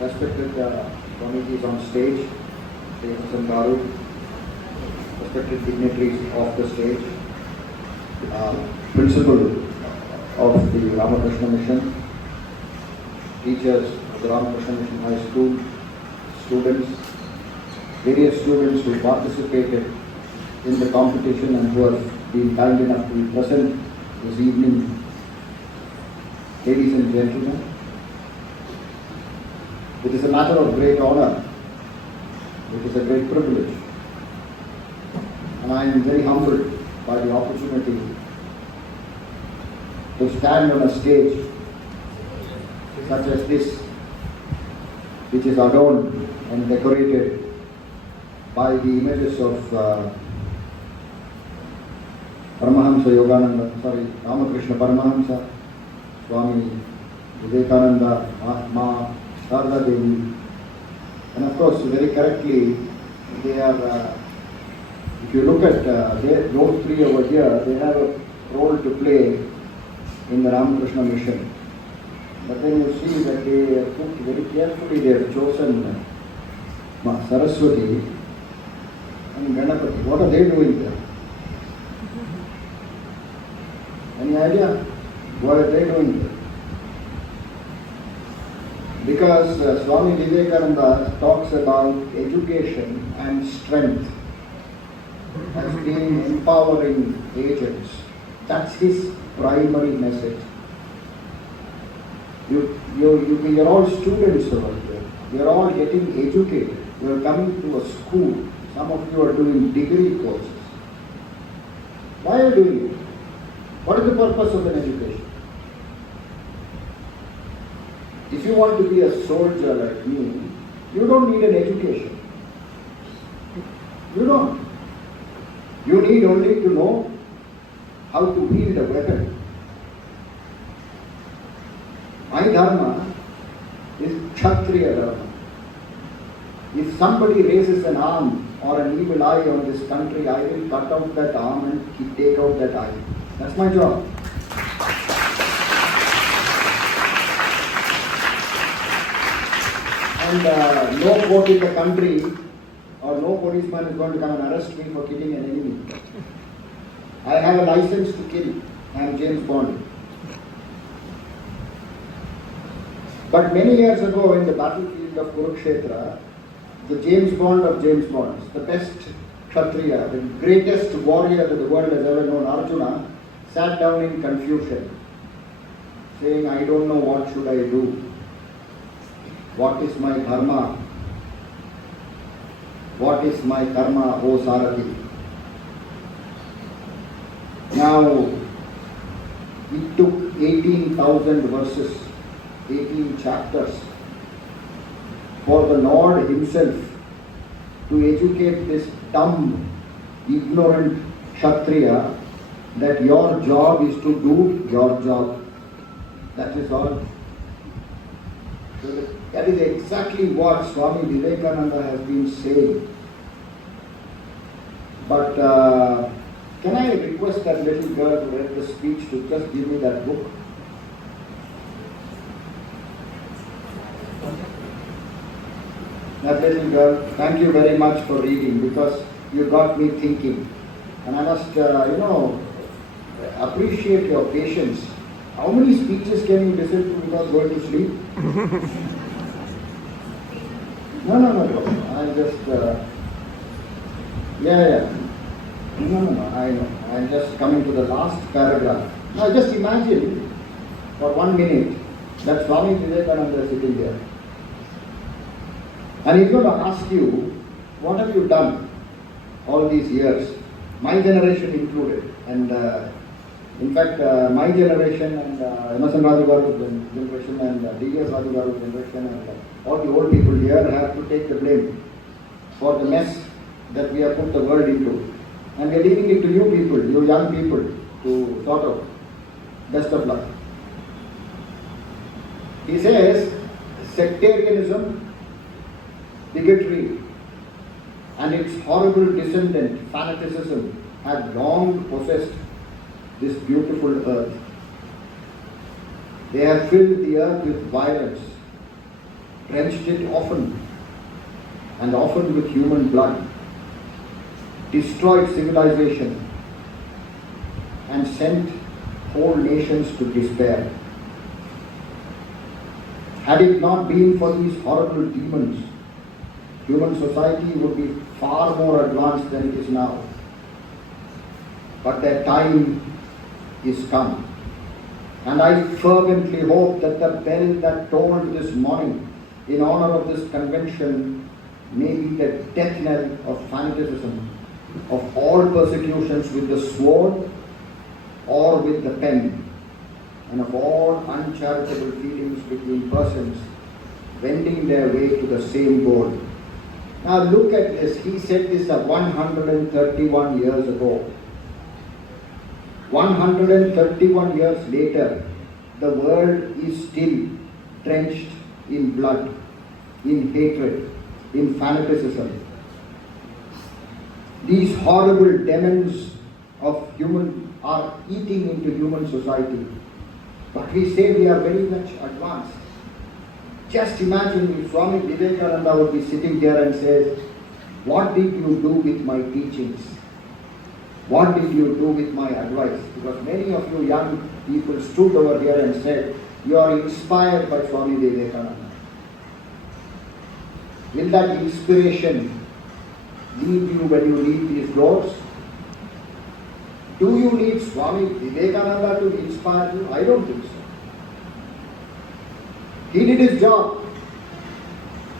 respected committees on stage, VSM Garu, respected dignitaries of the stage, principal of the Ramakrishna Mission, teachers of the Ramakrishna Mission High School, students, various students who participated in the competition and who have been kind enough to be present this evening. Ladies and gentlemen, it is a matter of great honor. It is a great privilege. And I am very humbled by the opportunity to stand on a stage such as this, which is adorned and decorated by the images of Ramakrishna Paramahamsa, Swami Vivekananda, Ma Sharda Devi, and of course, very correctly, they are, if you look at those three over here, they have a role to play in the Ramakrishna Mission. But then you see that they have put very carefully, they have chosen Saraswati and Ganapati. What are they doing there? Any idea? What are they doing there? Because Swami Vivekananda talks about education and strength as being empowering agents. That's his primary message. You're all students over here. You're all getting educated. You're coming to a school. Some of you are doing degree courses. Why are you doing it? What is the purpose of an education? If you want to be a soldier like me, you don't need an education. You don't. You need only to know how to wield a weapon. My dharma is Kshatriya dharma. If somebody raises an arm or an evil eye on this country, I will cut out that arm and take out that eye. That's my job. And no court in the country or no policeman is going to come and arrest me for killing an enemy. I have a license to kill. I am James Bond. But many years ago in the battlefield of Kurukshetra, the James Bond of James Bonds, the best Kshatriya, the greatest warrior that the world has ever known, Arjuna, sat down in confusion, saying, I don't know what should I do. What is my dharma? What is my karma, O Sarathi? Now, it took 18,000 verses, 18 chapters, for the Lord himself to educate this dumb, ignorant Kshatriya that your job is to do your job. That is all. So that is exactly what Swami Vivekananda has been saying. But can I request that little girl who read the speech to just give me that book? That little girl, thank you very much for reading because you got me thinking. And I must, appreciate your patience. How many speeches can you listen to without going to sleep? No. I just, No, I know. I'm just coming to the last paragraph. Now just imagine for 1 minute that Swami Vivekananda is sitting there. And he's going to ask you, what have you done all these years? My generation included. And in fact, my generation and Emerson Rajagaru's generation and D.S. Rajagaru's generation and all the old people here have to take the blame for the mess that we have put the world into. And we are leaving it to you people, you young people, to sort of best of luck. He says, sectarianism, bigotry, and its horrible descendant, fanaticism, had long possessed this beautiful earth. They have filled the earth with violence, drenched it often, and often with human blood, destroyed civilization, and sent whole nations to despair. Had it not been for these horrible demons, human society would be far more advanced than it is now. But their time is come. And I fervently hope that the bell that tolled this morning in honor of this convention may be the death knell of fanaticism, of all persecutions with the sword or with the pen, and of all uncharitable feelings between persons wending their way to the same goal. Now look at this. He said this 131 years ago. 131 years later, the world is still drenched in blood, in hatred, in fanaticism. These horrible demons of human are eating into human society. But we say we are very much advanced. Just imagine if Swami Vivekananda would be sitting here and says, "What did you do with my teachings? What did you do with my advice?" Because many of you young people stood over here and said, "You are inspired by Swami Vivekananda." Will that inspiration leave you when you leave these doors? Do you need Swami Vivekananda to inspire you? I don't think so. He did his job.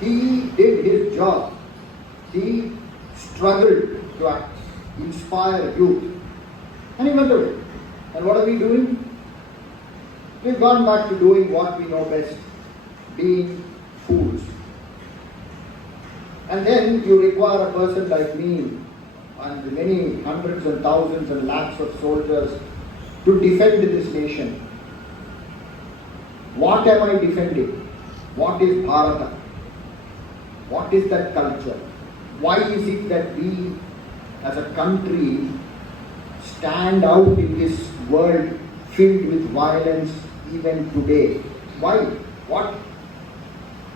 He did his job. He struggled to inspire youth. And he went away. And what are we doing? We've gone back to doing what we know best, being fools. And then you require a person like me and many hundreds and thousands and lakhs of soldiers to defend this nation. What am I defending? What is Bharata? What is that culture? Why is it that we as a country stand out in this world filled with violence even today? Why?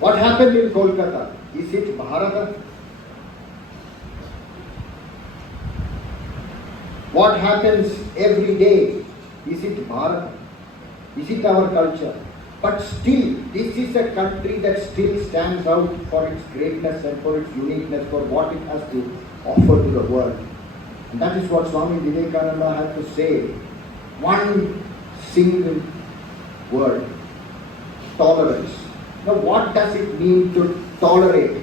What happened in Kolkata? Is it Bharata? What happens every day? Is it Bharata? Is it our culture? But still, this is a country that still stands out for its greatness and for its uniqueness, for what it has to offer to the world. And that is what Swami Vivekananda had to say. One single word: tolerance. Now, what does it mean to tolerate?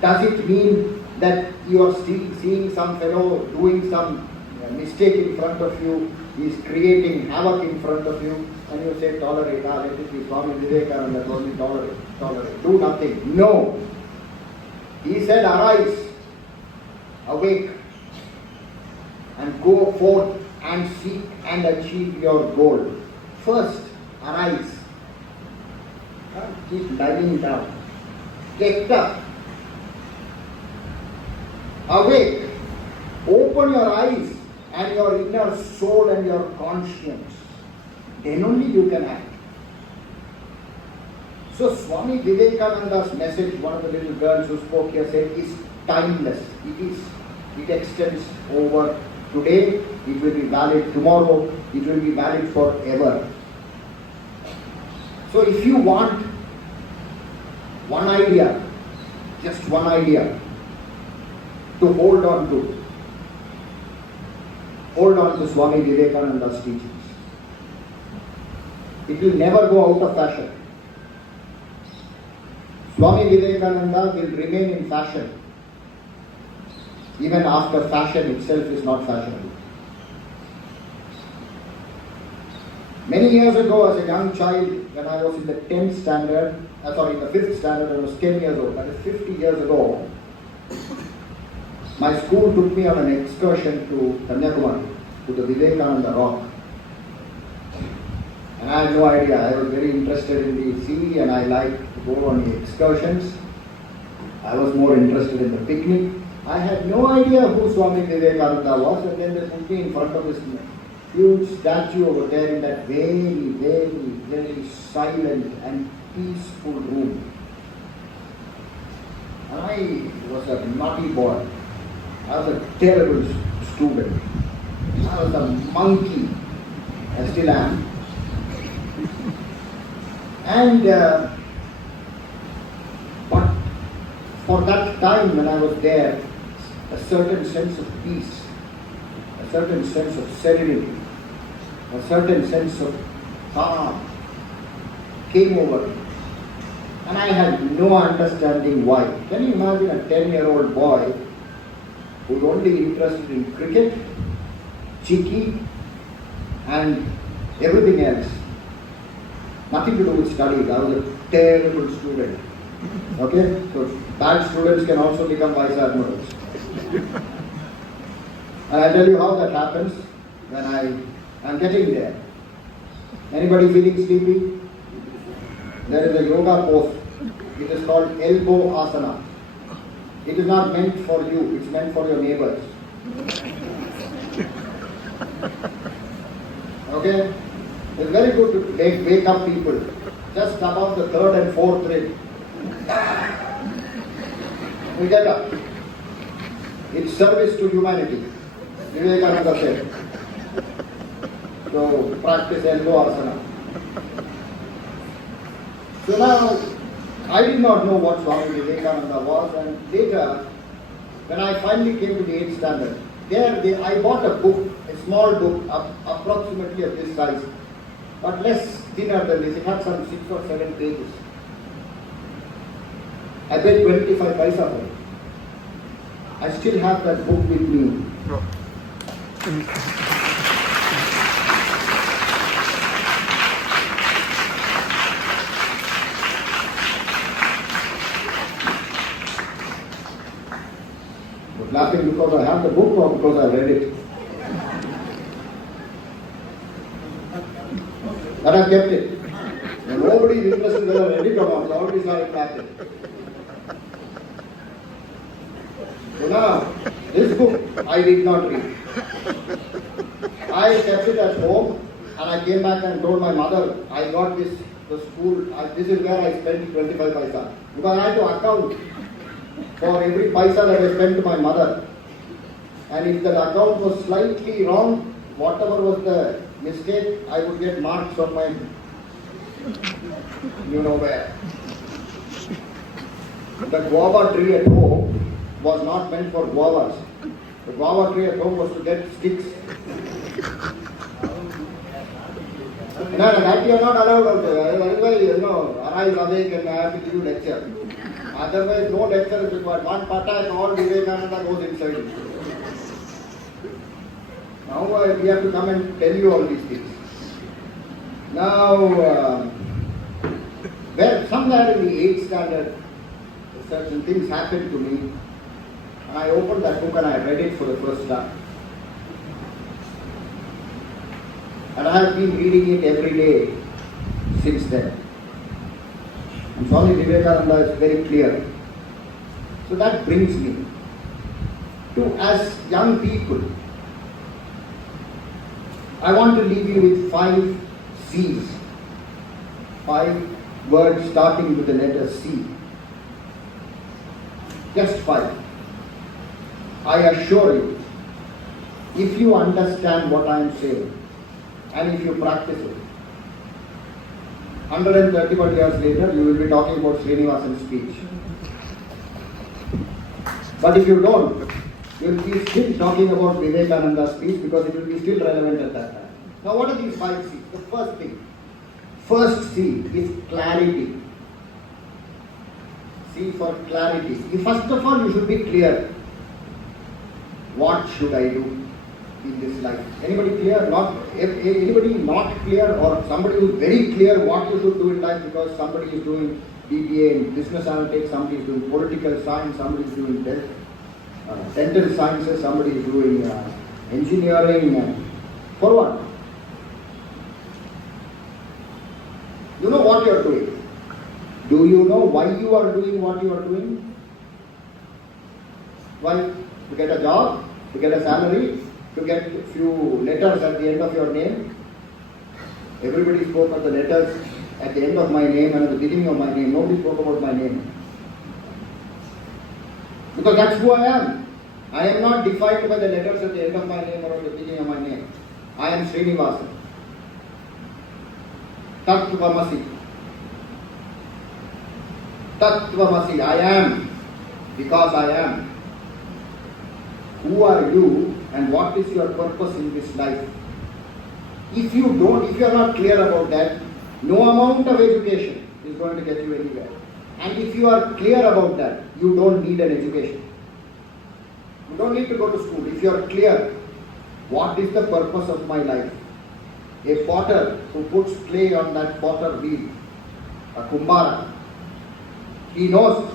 Does it mean that you are still seeing some fellow doing some mistake in front of you, he is creating havoc in front of you, and you say tolerate? Let it be. Swami Vivekananda told me tolerate, do nothing. No. He said arise, awake, and go forth and seek and achieve your goal. First, arise. Keep lying down. Get up. Awake. Open your eyes and your inner soul and your conscience. Then only you can act. So Swami Vivekananda's message, one of the little girls who spoke here said, is timeless. It extends over today, it will be valid tomorrow, it will be valid forever. So if you want one idea, just one idea to hold on to Swami Vivekananda's teachings. It will never go out of fashion. Swami Vivekananda will remain in fashion even after fashion itself is not fashionable. Many years ago, as a young child, when I was in the 5th standard, I was 10 years old, that is 50 years ago, my school took me on an excursion to Kanyakumari, to the Vivekananda rock. And I had no idea, I was very interested in the sea and I liked to go on the excursions. I was more interested in the picnic. I had no idea who Swami Vivekananda was, and then they put me in front of this huge statue over there in that very, very, very silent and peaceful room. And I was a naughty boy. I was a terrible student. I was a monkey. I still am. And but for that time when I was there, a certain sense of peace, a certain sense of serenity, a certain sense of calm came over me. And I had no understanding why. Can you imagine a 10-year-old boy who's only interested in cricket, cheeky, and everything else? Nothing to do with studies. I was a terrible student. Okay? So bad students can also become vice admirals. And I'll tell you how that happens when I'm getting there. Anybody feeling sleepy? There is a yoga pose. It is called elbow asana. It is not meant for you, it's meant for your neighbors. Okay? It's very good to wake up people. Just above the third and fourth rib. We get up. It's service to humanity. Vivekananda said. So practice elbow asana. So now, I did not know what Swami Vivekananda was, and later, when I finally came to the 8th standard, I bought a book, a small book, approximately of this size, but less thinner than this. It had some 6 or 7 pages. I paid 25 paisa for it. I still have that book with me. But laughing because I have the book or because I read it? But I kept it. And nobody is interested whether I read it or not. I already saw it back there. So now, this book I did not read. I kept it at home and I came back and told my mother, I got this, the school, this is where I spent 25 paisa. Because I had to account for every paisa that I spent to my mother. And if the account was slightly wrong, whatever was the mistake, I would get marks on my, you know where. The guava tree at home was not meant for guavas. The guava tree at home was to get sticks. No, that you are not allowed out there. Otherwise, arise, awake and I have to give you lecture. Otherwise, no lecture is required. One pata and all Vivekananda goes inside. Now we have to come and tell you all these things. Now, somewhere in the 8th standard, certain things happened to me. And I opened that book and I read it for the first time. And I have been reading it every day since then. And Swami Vivekananda is very clear. So that brings me to, as young people, I want to leave you with 5 C's. 5 words starting with the letter C. Just 5. I assure you, if you understand what I am saying, and if you practice it, 131 years later, you will be talking about Srinivasan's speech. But if you don't, you will be still talking about Vivekananda's speech because it will be still relevant at that time. Now what are these 5 C's? The first thing, first C is clarity. C for clarity. First of all, you should be clear. What should I do in this life? Anybody clear? Anybody not clear, or somebody who is very clear what you should do in life because somebody is doing BBA in business analytics, somebody is doing political science, somebody is doing dental sciences, somebody is doing engineering. For what? You know what you are doing. Do you know why you are doing what you are doing? Why? To get a job, to get a salary, to get a few letters at the end of your name. Everybody spoke of the letters at the end of my name and at the beginning of my name. Nobody spoke about my name. Because that's who I am. I am not defined by the letters at the end of my name or at the beginning of my name. I am Srinivasan. Tattvamasi. Tattvamasi. I am because I am. Who are you and what is your purpose in this life? If you are not clear about that, no amount of education is going to get you anywhere. And if you are clear about that, you don't need an education. You don't need to go to school. If you are clear, what is the purpose of my life? A potter who puts clay on that potter wheel, a kumbara, he knows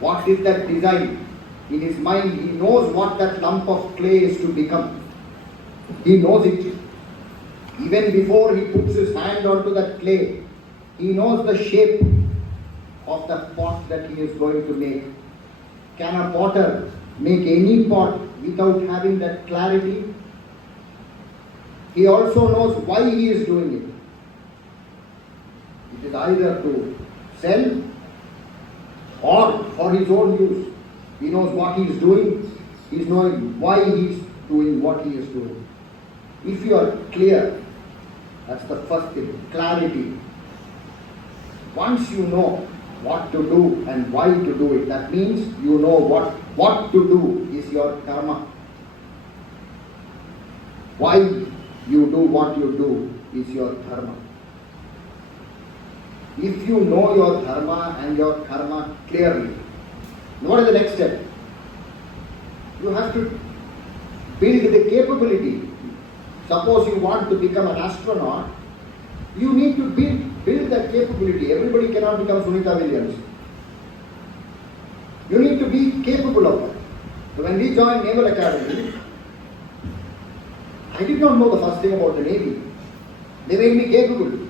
what is that design. In his mind, he knows what that lump of clay is to become. He knows it. Even before he puts his hand onto that clay, he knows the shape of the pot that he is going to make. Can a potter make any pot without having that clarity? He also knows why he is doing it. It is either to sell or for his own use. He knows what he is doing. He is knowing why he is doing what he is doing. If you are clear, that's the first thing, clarity. Once you know what to do and why to do it, that means you know what to do is your karma. Why you do what you do is your dharma. If you know your dharma and your karma clearly, what is the next step? You have to build the capability. Suppose you want to become an astronaut, you need to build that capability. Everybody cannot become Sunita Williams. You need to be capable of it. So when we joined Naval Academy, I did not know the first thing about the Navy. They made me capable.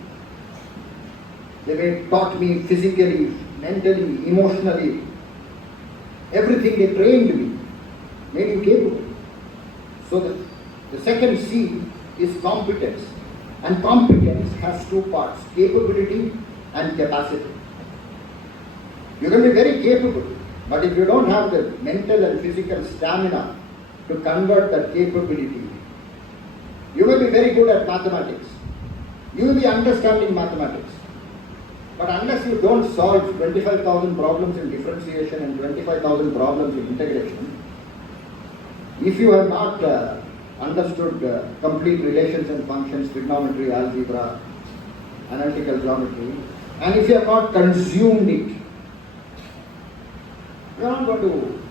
They taught me physically, mentally, emotionally. Everything they trained me, made me capable. So the second C is competence. And competence has two parts, capability and capacity. You can be very capable, but if you don't have the mental and physical stamina to convert that capability, you may be very good at mathematics. You will be understanding mathematics. But unless you don't solve 25,000 problems in differentiation and 25,000 problems in integration, if you have not understood complete relations and functions, trigonometry, algebra, analytical geometry, and if you have not consumed it, you are not going to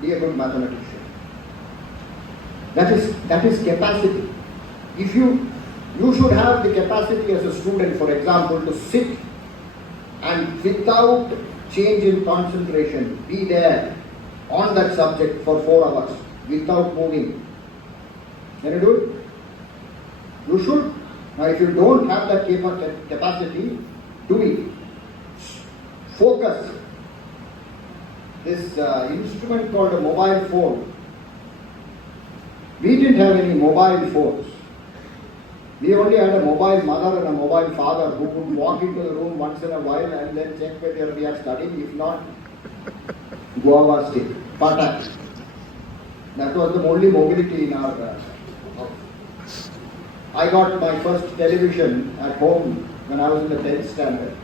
be a good mathematician. That is capacity. If you should have the capacity as a student, for example, to sit and without change in concentration, be there on that subject for 4 hours without moving. Can you do it? You should. Now if you don't have that capacity, do it. Focus. This instrument called a mobile phone. We didn't have any mobile phones. We only had a mobile mother and a mobile father who could walk into the room once in a while and then check whether we are studying. If not, guava stick, patak. That was the only mobility in our house. I got my first television at home when I was in the 10th standard.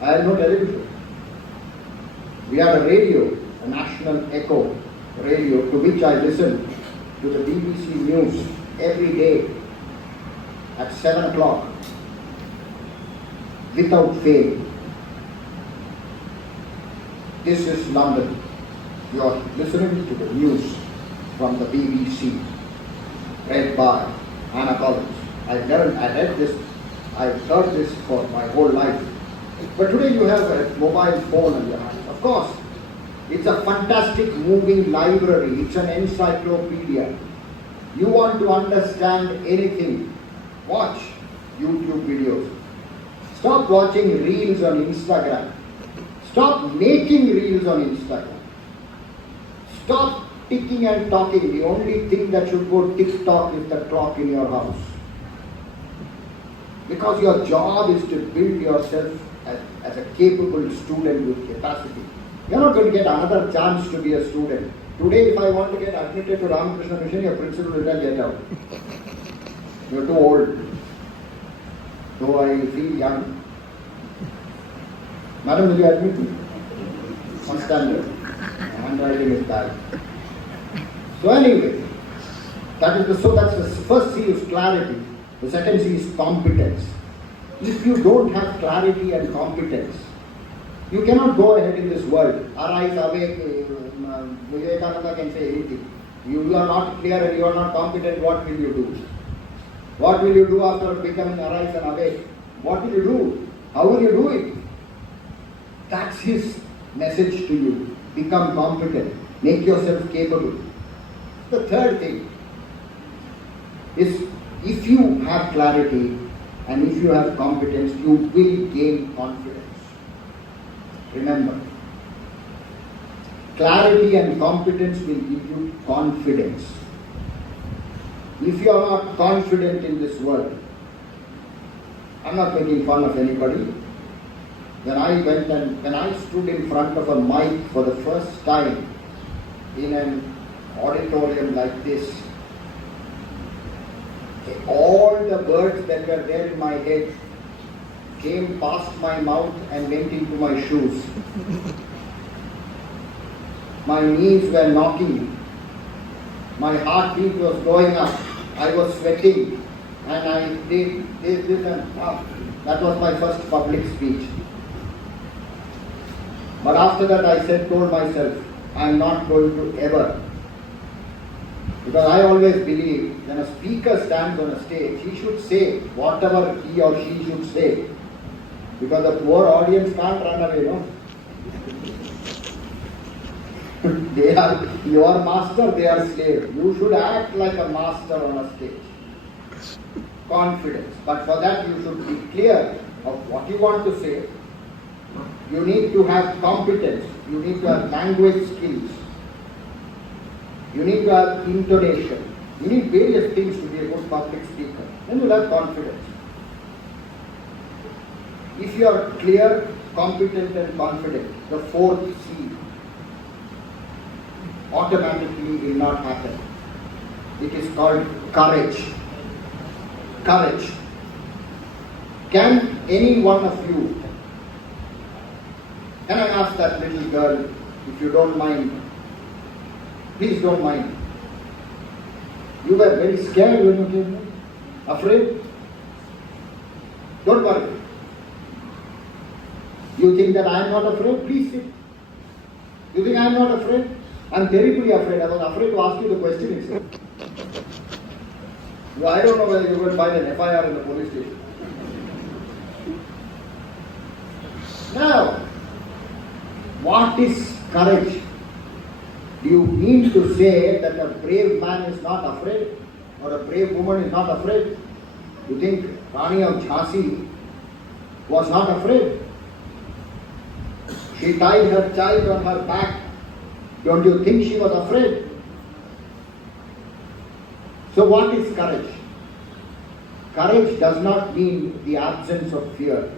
I had no television. We had a radio, a national echo radio, to which I listened to the BBC News every day at 7 o'clock without fail. This is London. You are listening to the news from the BBC, read by Anna Collins. I read this, I've heard this for my whole life. But today you have a mobile phone in your hand. Of course, it's a fantastic moving library. It's an encyclopedia. You want to understand anything, watch YouTube videos. Stop watching reels on Instagram. Stop making reels on Instagram. Stop ticking and talking. The only thing that should go tick-tock is the clock in your house. Because your job is to build yourself as a capable student with capacity. You're not going to get another chance to be a student. Today, if I want to get admitted to Ramakrishna Mission, your principal will tell, get out. You're too old. Though I feel young. Madam, will you admit me? On standard. Handwriting is bad. So anyway, that's the first C is clarity. The second C is competence. If you don't have clarity and competence, you cannot go ahead in this world. Arise, awake, Vivekananda can say anything. You are not clear and you are not competent, what will you do? What will you do after becoming arise and awake? What will you do? How will you do it? That's his message to you. Become competent. Make yourself capable. The third thing is, if you have clarity and if you have competence, you will gain confidence. Remember, clarity and competence will give you confidence. If you are not confident in this world, I'm not making fun of anybody. When I stood in front of a mic for the first time in an auditorium like this, all the words that were there in my head came past my mouth and went into my shoes. My knees were knocking. My heartbeat was going up. I was sweating. And I did this and that. That was my first public speech. But after that I told myself, I am not going to ever. Because I always believe when a speaker stands on a stage, he should say whatever he or she should say. Because the poor audience can't run away, no? They are your master, they are slave. You should act like a master on a stage. Confidence. But for that you should be clear of what you want to say. You need to have competence. You need to have language skills. You need to have intonation. You need various things to be a good public speaker. Then you'll have confidence. If you are clear, competent and confident, the fourth C automatically will not happen. It is called courage. Courage. Can any one of you, can I ask that little girl, if you don't mind, please don't mind. You were very scared when you came here? Afraid? Don't worry. You think that I am not afraid? Please sit. You think I am not afraid? I am terribly afraid. I was afraid to ask you the question itself. I don't know whether you will find an FIR in the police station. Now, what is courage? Do you mean to say that a brave man is not afraid? Or a brave woman is not afraid? You think Rani of Jhansi was not afraid? She tied her child on her back. Don't you think she was afraid? So what is courage? Courage does not mean the absence of fear.